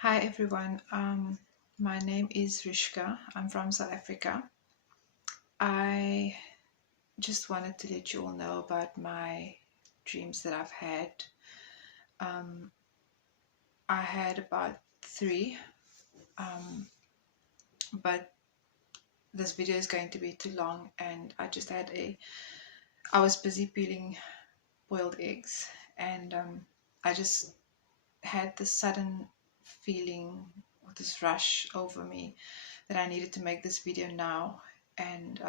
Hi everyone, my name is Rishka. I'm from South Africa. I just wanted to let you all know about my dreams that I've had. Um, I had about three, um, but this video is going to be too long, and I was busy peeling boiled eggs, and I just had this sudden feeling, or this rush over me that I needed to make this video now, and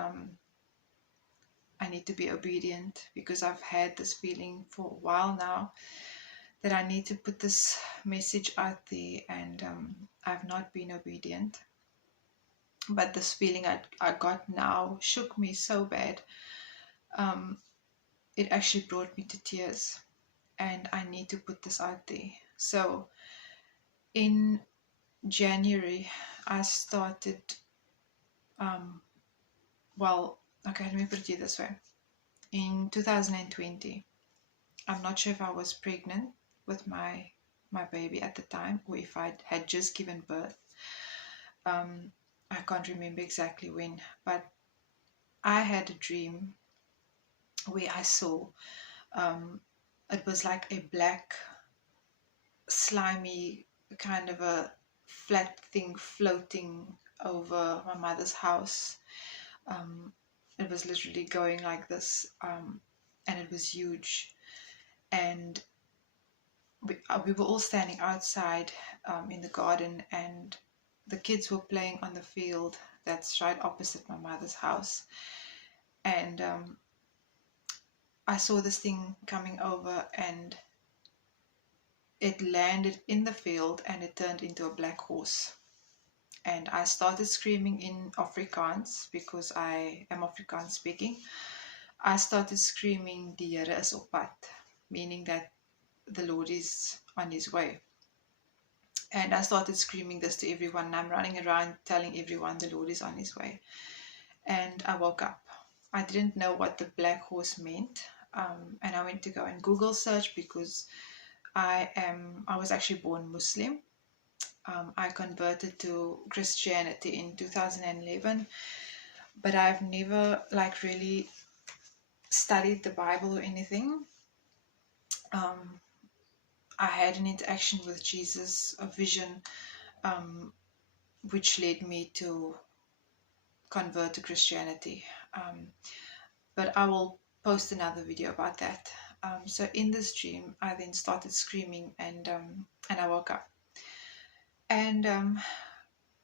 I need to be obedient because I've had this feeling for a while now that I need to put this message out there, and I've not been obedient. But this feeling I got now shook me so bad. Um, it actually brought me to tears, and I need to put this out there. So in January, I started, um, well, okay, let me put it to you this way. In 2020, I'm not sure if I was pregnant with my baby at the time, or if I had just given birth. I can't remember exactly when, but I had a dream where I saw it was like a black, slimy kind of a flat thing floating over my mother's house. Um, it was literally going like this, and it was huge. And we were all standing outside in the garden, and the kids were playing on the field that's right opposite my mother's house. And I saw this thing coming over, and it landed in the field, and it turned into a black horse. And I started screaming in Afrikaans because I am Afrikaans speaking. I started screaming, "Die Here is op pad," meaning that the Lord is on his way. And I started screaming this to everyone, and I'm running around telling everyone the Lord is on his way. And I woke up. I didn't know what the black horse meant. And I went to go and Google search because I was actually born Muslim. I converted to Christianity in 2011, but I've never really studied the Bible or anything. I had an interaction with Jesus, a vision, which led me to convert to Christianity. But I will post another video about that. So in this dream, I then started screaming, and I woke up. And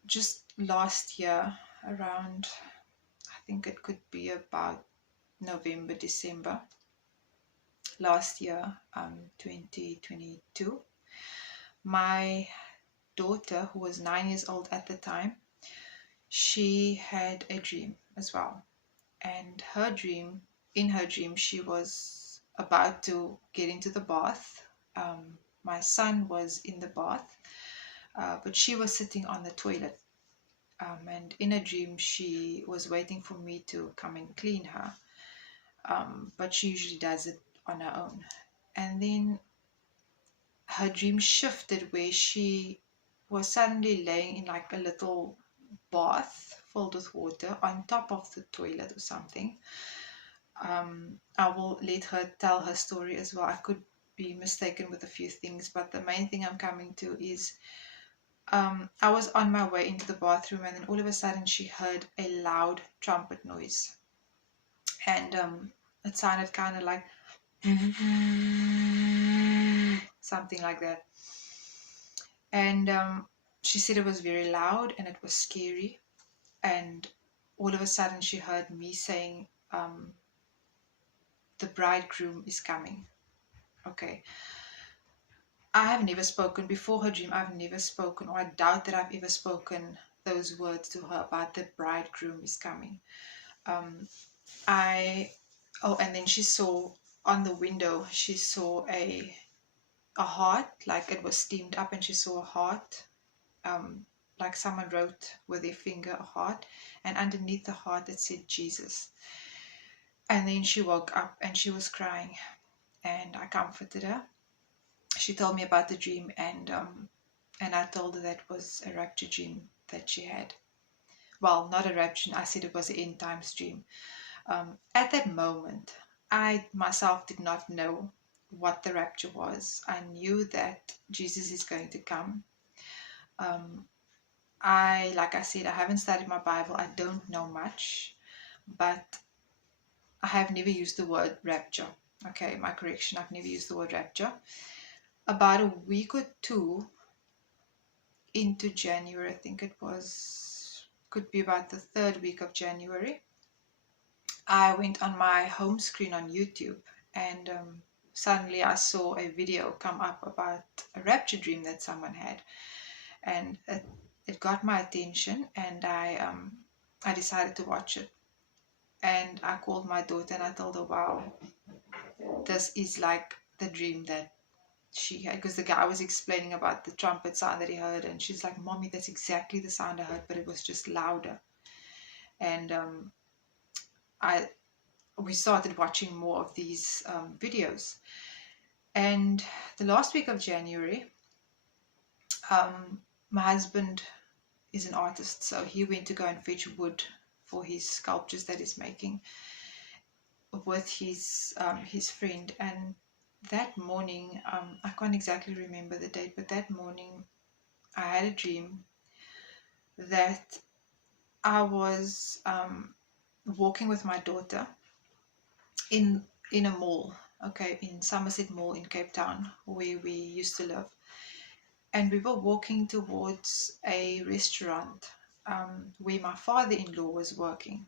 just last year, around, I think it could be about November, December last year, 2022, my daughter, who was 9 years old at the time, she had a dream as well. And in her dream, she was about to get into the bath. My son was in the bath, but she was sitting on the toilet. And in a dream, she was waiting for me to come and clean her. But she usually does it on her own. And then her dream shifted where she was suddenly laying in like a little bath filled with water on top of the toilet or something. I will let her tell her story as well. I could be mistaken with a few things, but the main thing I'm coming to is I was on my way into the bathroom, and then all of a sudden she heard a loud trumpet noise. And it sounded kind of like something like that. And she said it was very loud and it was scary. And all of a sudden she heard me saying, the bridegroom is coming. Okay. I have never spoken before her dream. I've never spoken, or I doubt that I've ever spoken those words to her about the bridegroom is coming. And then she saw on the window, she saw a heart, like it was steamed up, and she saw a heart, like someone wrote with their finger a heart, and underneath the heart it said Jesus. And then she woke up and she was crying, and I comforted her. She told me about the dream, and And I told her that was a rapture dream that she had. Well, not a rapture, I said it was an end times dream. At that moment, I myself did not know what the rapture was. I knew that Jesus is going to come. Like I said, I haven't studied my Bible. I don't know much, but I have never used the word rapture. Okay, my correction, I've never used the word rapture. About a week or two into January, I think it was, could be about the third week of January, I went on my home screen on YouTube, and suddenly I saw a video come up about a rapture dream that someone had, and it got my attention, and I decided to watch it. And I called my daughter and I told her, wow, this is like the dream that she had, because the guy was explaining about the trumpet sound that he heard, and she's like, Mommy, that's exactly the sound I heard, but it was just louder. And I we started watching more of these videos. And the last week of January, my husband is an artist, so he went to go and fetch wood for his sculptures that he's making with his friend. And that morning, I can't exactly remember the date, but that morning I had a dream that I was walking with my daughter in a mall, okay, in Somerset Mall in Cape Town, where we used to live. And we were walking towards a restaurant where my father-in-law was working.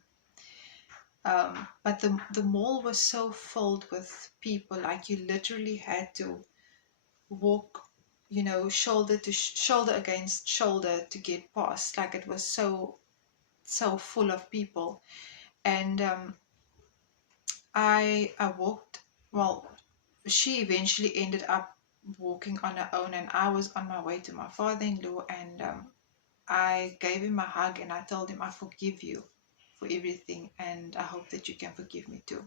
But the mall was so filled with people, like you literally had to walk, shoulder to shoulder against shoulder to get past. Like it was so full of people. And I walked. Well, she eventually ended up walking on her own, and I was on my way to my father-in-law, and I gave him a hug and I told him, I forgive you for everything, and I hope that you can forgive me too.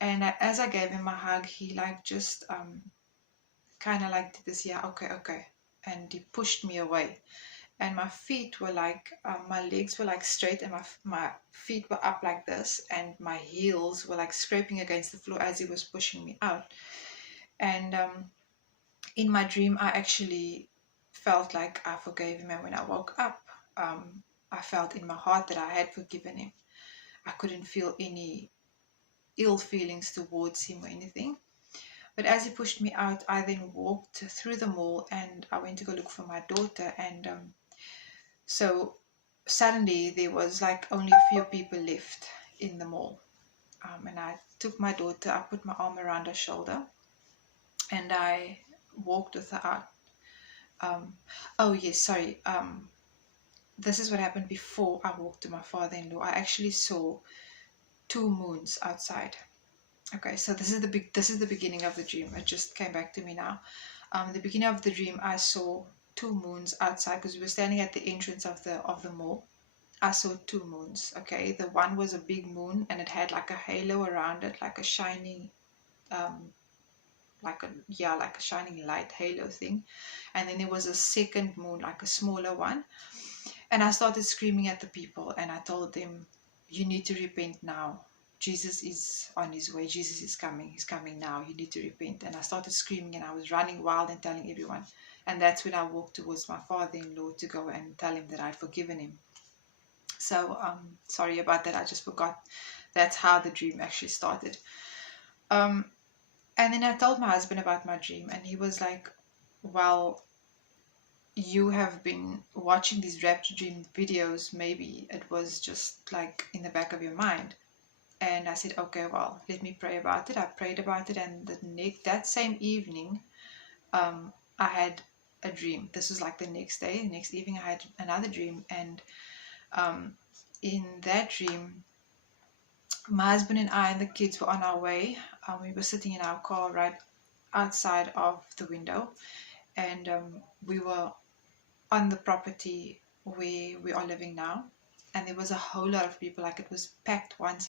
And as I gave him a hug, he like just kind of like did this, yeah, okay, okay, and he pushed me away. And my feet were like, my legs were like straight, and my feet were up like this, and my heels were like scraping against the floor as he was pushing me out. And in my dream, I actually felt like I forgave him, and when I woke up, I felt in my heart that I had forgiven him. I couldn't feel any ill feelings towards him or anything. But as he pushed me out, I then walked through the mall and I went to go look for my daughter. And so suddenly there was like only a few people left in the mall. And I took my daughter, I put my arm around her shoulder, and I walked with her out. Oh, yes, sorry. This is what happened before I walked to my father-in-law. I actually saw two moons outside. Okay, so this is the beginning of the dream. It just came back to me now. The beginning of the dream, I saw two moons outside because we were standing at the entrance of the mall. I saw two moons. Okay, the one was a big moon and it had like a halo around it, like a shining, like a shining light halo thing. And then there was a second moon, like a smaller one. And I started screaming at the people and I told them, you need to repent now. Jesus is on his way. Jesus is coming. He's coming now. You need to repent. And I started screaming and I was running wild and telling everyone. And that's when I walked towards my father-in-law to go and tell him that I'd forgiven him. So sorry about that. I just forgot. That's how the dream actually started. And then I told my husband about my dream and he was like, well, you have been watching these rapture dream videos. Maybe it was just like in the back of your mind. And I said, okay, well, let me pray about it. I prayed about it, and that same evening, I had a dream. This was like the next day. The next evening, I had another dream, and in that dream, my husband and I and the kids were on our way. We were sitting in our car right outside of the window, and we were on the property where we are living now. And there was a whole lot of people, like it was packed one